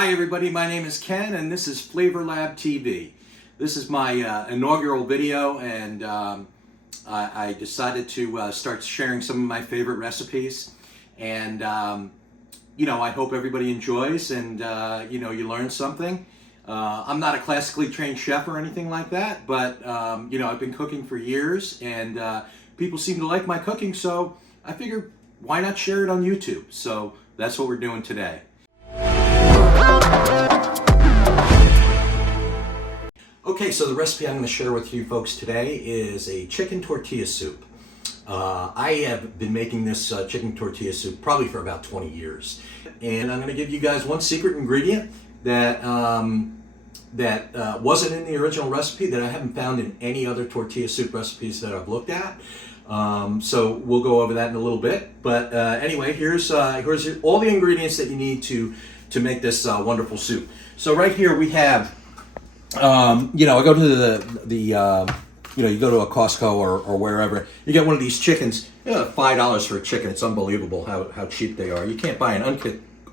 Hi everybody, my name is Ken and this is Flavor Lab TV. This is my inaugural video, and I decided to start sharing some of my favorite recipes, and I hope everybody enjoys and you learn something. I'm not a classically trained chef or anything like that, but I've been cooking for years, and people seem to like my cooking, so I figured why not share it on YouTube? So that's what we're doing today. Okay, so the recipe I'm going to share with you folks today is a chicken tortilla soup. I have been making this chicken tortilla soup probably for about 20 years. And I'm going to give you guys one secret ingredient that wasn't in the original recipe, that I haven't found in any other tortilla soup recipes that I've looked at. So we'll go over that in a little bit. But anyway, here's all the ingredients that you need to make this wonderful soup. So right here we have, I go to you go to a Costco or wherever, you get one of these chickens, $5 for a chicken. It's unbelievable how cheap they are. You can't buy an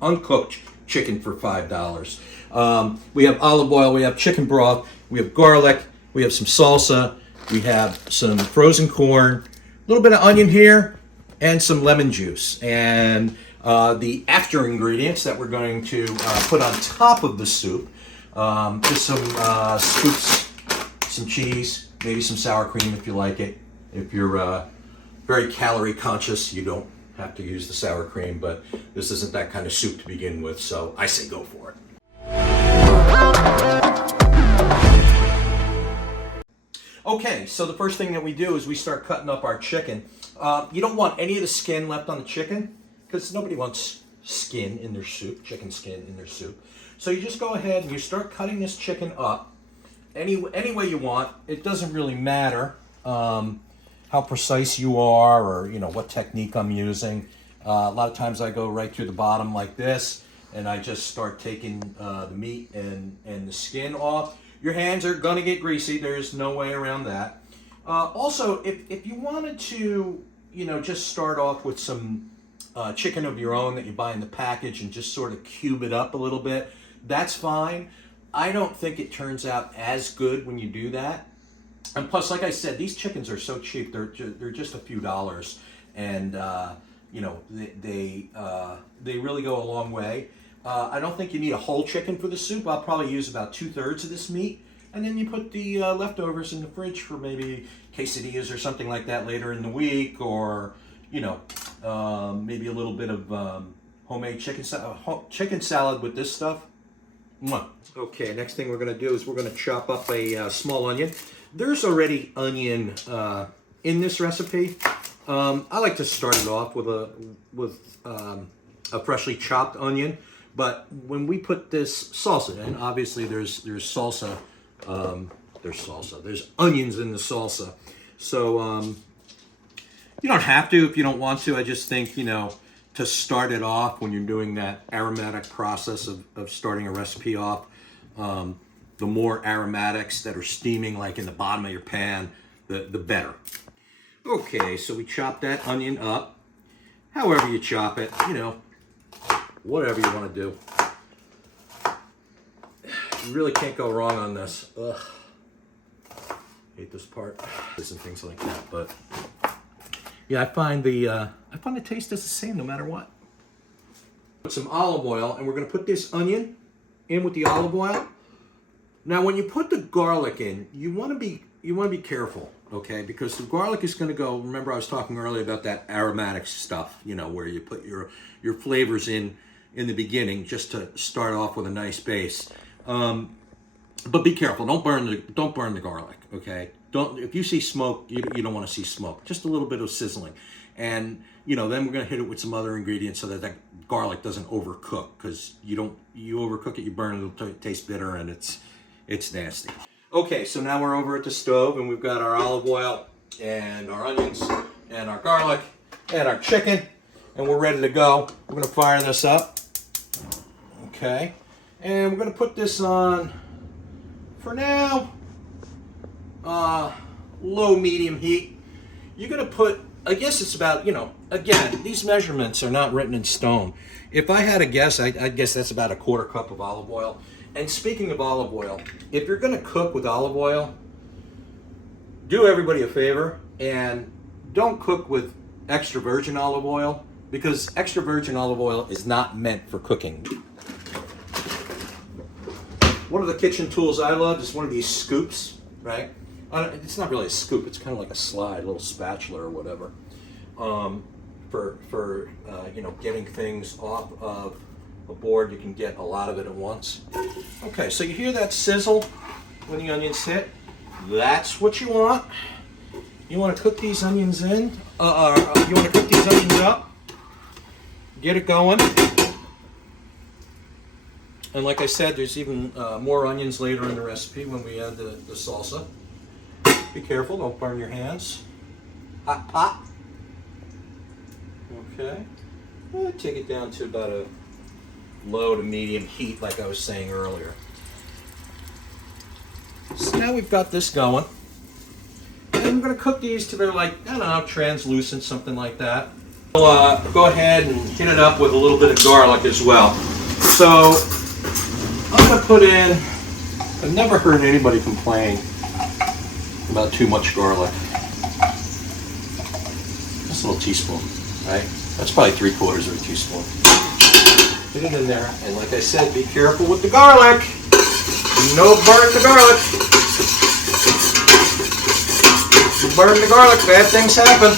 uncooked chicken for $5. We have olive oil, we have chicken broth, we have garlic, we have some salsa, we have some frozen corn, a little bit of onion here, and some lemon juice. And the after ingredients that we're going to put on top of the soup, just some scoops, some cheese, maybe some sour cream if you like it. If you're very calorie conscious, you don't have to use the sour cream, but this isn't that kind of soup to begin with, so I say go for it. Okay, so the first thing that we do is we start cutting up our chicken. You don't want any of the skin left on the chicken, because nobody wants skin in their soup, chicken skin in their soup. So you just go ahead and you start cutting this chicken up any way you want. It doesn't really matter how precise you are, or what technique I'm using. A lot of times I go right through the bottom like this, and I just start taking the meat and the skin off. Your hands are gonna get greasy. There's no way around that. Also, if you wanted to, just start off with some chicken of your own that you buy in the package and just sort of cube it up a little bit, that's fine. I don't think it turns out as good when you do that. And plus, like I said, these chickens are so cheap. They're just a few dollars, and they really go a long way. I don't think you need a whole chicken for the soup. I'll probably use about 2/3 of this meat, and then you put the leftovers in the fridge for maybe quesadillas or something like that later in the week, or maybe a little bit of homemade chicken salad with this stuff. Mwah. Okay, next thing we're going to do is we're going to chop up a small onion. There's already onion in this recipe. I like to start it off with a freshly chopped onion, but when we put this salsa in, obviously there's salsa. There's onions in the salsa. So you don't have to if you don't want to. I just think, to start it off when you're doing that aromatic process of starting a recipe off, the more aromatics that are steaming like in the bottom of your pan, the better. Okay, so we chop that onion up. However you chop it, whatever you want to do. You really can't go wrong on this. Ugh. Hate this part. And things like that, but yeah, I find the taste is the same no matter what. Put some olive oil, and we're going to put this onion in with the olive oil. Now, when you put the garlic in, you want to be careful, okay? Because the garlic is going to go. Remember, I was talking earlier about that aromatic stuff, where you put your flavors in the beginning just to start off with a nice base. But be careful. Don't burn the garlic, okay? If you see smoke, you don't want to see smoke. Just a little bit of sizzling. And, then we're going to hit it with some other ingredients so that garlic doesn't overcook, because you overcook it, you burn it, it'll taste bitter, and it's nasty. Okay, so now we're over at the stove, and we've got our olive oil and our onions and our garlic and our chicken, and we're ready to go. We're going to fire this up. Okay, and we're going to put this on, for now, low medium heat. You're going to put I guess it's about, again, these measurements are not written in stone. If I had to guess, I'd guess that's about a quarter cup of olive oil. And speaking of olive oil, if you're going to cook with olive oil, do everybody a favor and don't cook with extra virgin olive oil, because extra virgin olive oil is not meant for cooking. One of the kitchen tools I love is one of these scoops, right? It's not really a scoop, it's kind of like a slide, a little spatula or whatever, for getting things off of a board. You can get a lot of it at once. Okay, so you hear that sizzle when the onions hit? That's what you want. You want to cook these onions in, you want to cook these onions up, get it going. And like I said, there's even more onions later in the recipe when we add the salsa. Be careful, don't burn your hands. Hot pot. Okay. Take it down to about a low to medium heat like I was saying earlier. So now we've got this going. And I'm going to cook these till they're like, I don't know, translucent, something like that. We'll go ahead and hit it up with a little bit of garlic as well. So I'm going to put in, I've never heard anybody complain about too much garlic. Just a little teaspoon, right? That's probably 3/4 of a teaspoon. Put it in there, and like I said, be careful with the garlic. No burn the garlic. You burn the garlic, bad things happen.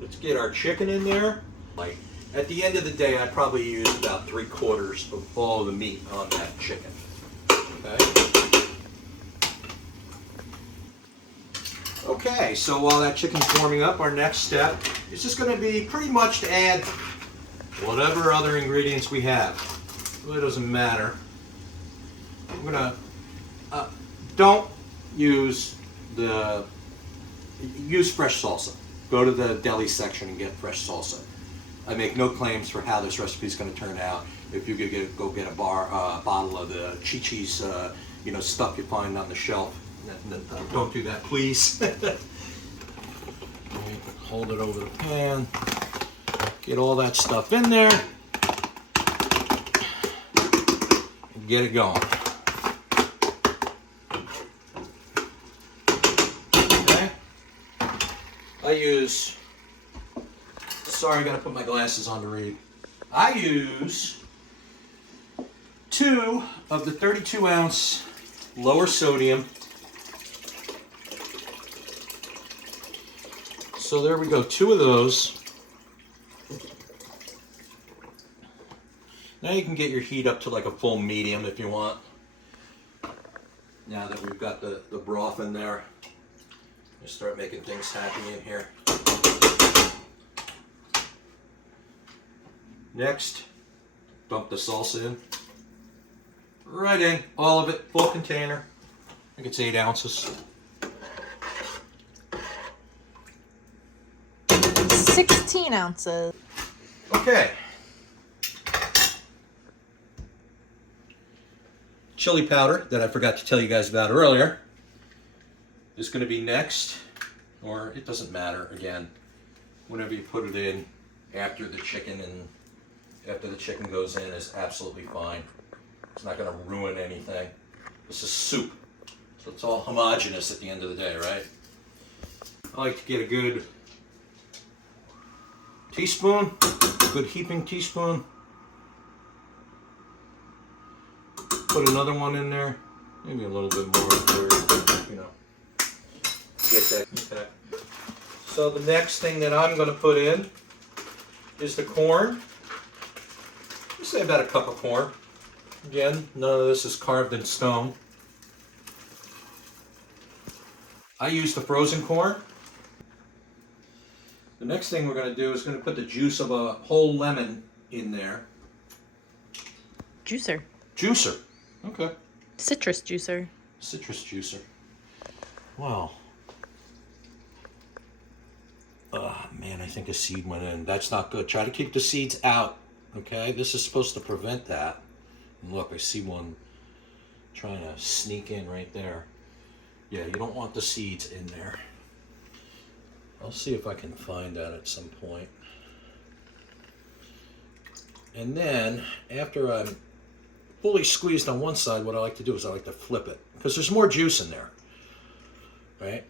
Let's get our chicken in there. Like, at the end of the day, I probably used about 3/4 of all the meat on that chicken. Okay. Okay, so while that chicken's warming up, our next step is just going to be pretty much to add whatever other ingredients we have. It really doesn't matter. I'm going to don't use fresh salsa. Go to the deli section and get fresh salsa. I make no claims for how this recipe is going to turn out. If you could go get a bottle of the Chi-Chi's, stuff you find on the shelf, don't do that, please. Hold it over the pan. Get all that stuff in there. And get it going. Okay. Sorry, I gotta put my glasses on to read. I use 2 of the 32-ounce lower sodium. So there we go, 2 of those. Now you can get your heat up to like a full medium if you want. Now that we've got the broth in there, you start making things happy in here. Next, dump the salsa in. Right in, all of it, full container. I think it's 8 ounces. 16 ounces. Okay. Chili powder that I forgot to tell you guys about earlier is going to be next, or it doesn't matter, again, whenever you put it in after the chicken, and after the chicken goes in is absolutely fine. It's not going to ruin anything. This is soup, so it's all homogeneous at the end of the day, right? I like to get a good teaspoon, good heaping teaspoon. Put another one in there, maybe a little bit more get that. Okay. So the next thing that I'm going to put in is the corn. Let's say about a cup of corn. Again, none of this is carved in stone. I use the frozen corn. The next thing we're going to do is going to put the juice of a whole lemon in there. Juicer. Juicer. Okay. Citrus juicer. Citrus juicer. Wow. Oh, man, I think a seed went in. That's not good. Try to keep the seeds out. Okay? This is supposed to prevent that. And look, I see one trying to sneak in right there. Yeah, you don't want the seeds in there. I'll see if I can find that at some point. And then, after I'm fully squeezed on one side, what I like to do is I like to flip it, because there's more juice in there, right?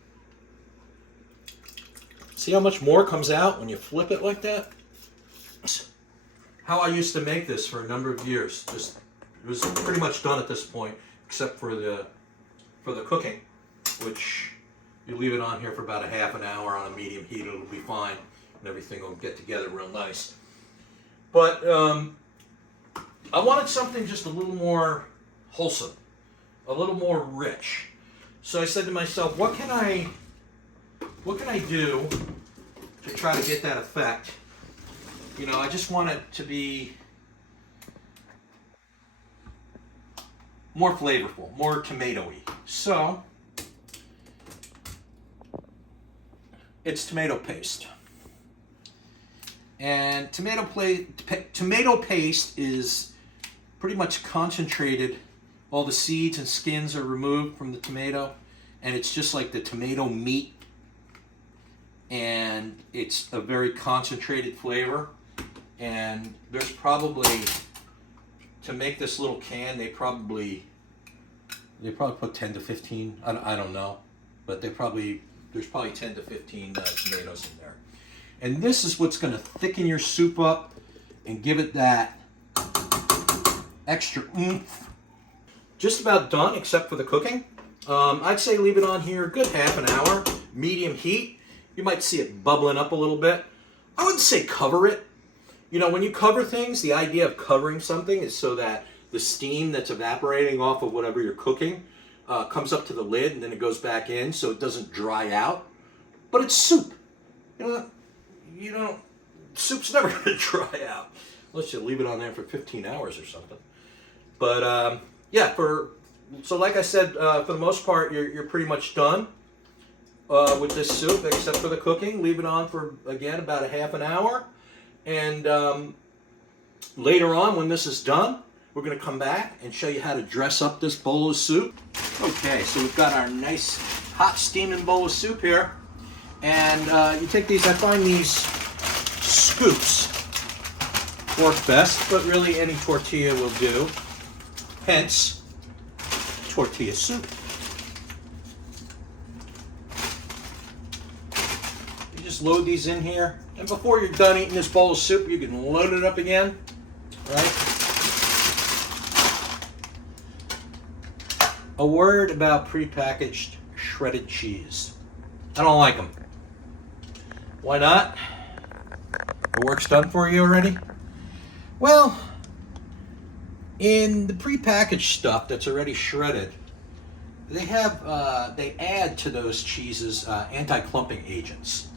See how much more comes out when you flip it like that? How I used to make this for a number of years. Just, it was pretty much done at this point, except for the cooking, which you leave it on here for about a half an hour on a medium heat. It'll be fine, and everything will get together real nice. But I wanted something just a little more wholesome, a little more rich. So I said to myself, what can I do to try to get that effect? You know, I just want it to be more flavorful, more tomatoey. So it's tomato paste. And tomato paste is pretty much concentrated. All the seeds and skins are removed from the tomato, and it's just like the tomato meat, and it's a very concentrated flavor. And there's probably, to make this little can, they probably put 10 to 15, I don't know, but there's probably 10 to 15 tomatoes in there. And this is what's going to thicken your soup up and give it that extra oomph. Just about done, except for the cooking. I'd say leave it on here a good half an hour, medium heat. You might see it bubbling up a little bit. I wouldn't say cover it. You know, when you cover things, the idea of covering something is so that the steam that's evaporating off of whatever you're cooking comes up to the lid, and then it goes back in so it doesn't dry out. But it's soup. Soup's never going to dry out unless you leave it on there for 15 hours or something. But yeah, so like I said, for the most part, you're pretty much done with this soup, except for the cooking. Leave it on for, again, about a half an hour. And later on, when this is done, we're going to come back and show you how to dress up this bowl of soup. Okay, so we've got our nice hot steaming bowl of soup here. And you take these, I find these scoops work best, but really any tortilla will do. Hence, tortilla soup. You just load these in here, and before you're done eating this bowl of soup, you can load it up again, right? A word about prepackaged shredded cheese. I don't like them. Why not? The work's done for you already? Well, in the prepackaged stuff that's already shredded, they add to those cheeses anti-clumping agents.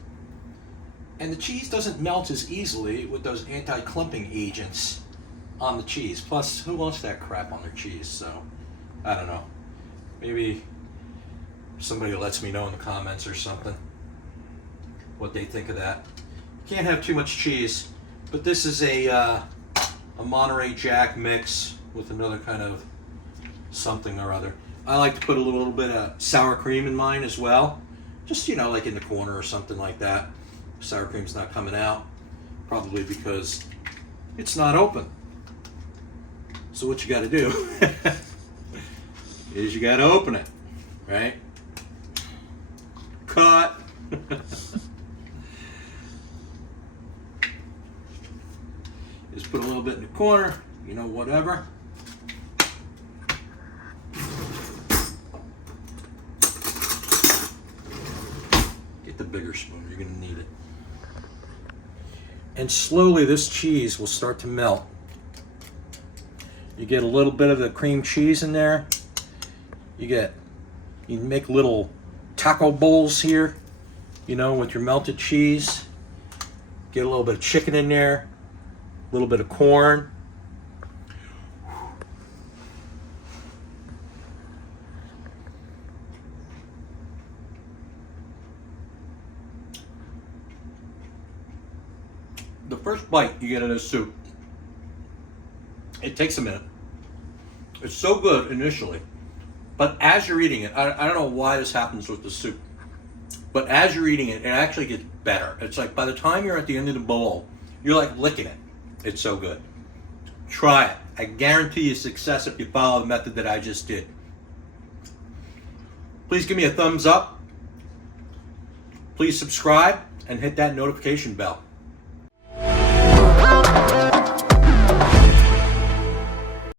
And the cheese doesn't melt as easily with those anti-clumping agents on the cheese. Plus, who wants that crap on their cheese? So, I don't know. Maybe somebody lets me know in the comments or something what they think of that. Can't have too much cheese, but this is a Monterey Jack mix with another kind of something or other. I like to put a little bit of sour cream in mine as well. Just, like in the corner or something like that. Sour cream's not coming out, probably because it's not open. So what you got to do is you got to open it, right? Cut. Just put a little bit in the corner, whatever. Get the bigger spoon, you're going to need it. And slowly this cheese will start to melt. You get a little bit of the cream cheese in there. You make little taco bowls here, with your melted cheese. Get a little bit of chicken in there, a little bit of corn. The first bite you get of this soup, it takes a minute. It's so good initially, But as you're eating it, I don't know why this happens with the soup, but as you're eating it, it actually gets better. It's like by the time you're at the end of the bowl, you're like licking it. It's so good. Try it. I guarantee you success if you follow the method that I just did. Please give me a thumbs up. Please subscribe and hit that notification bell.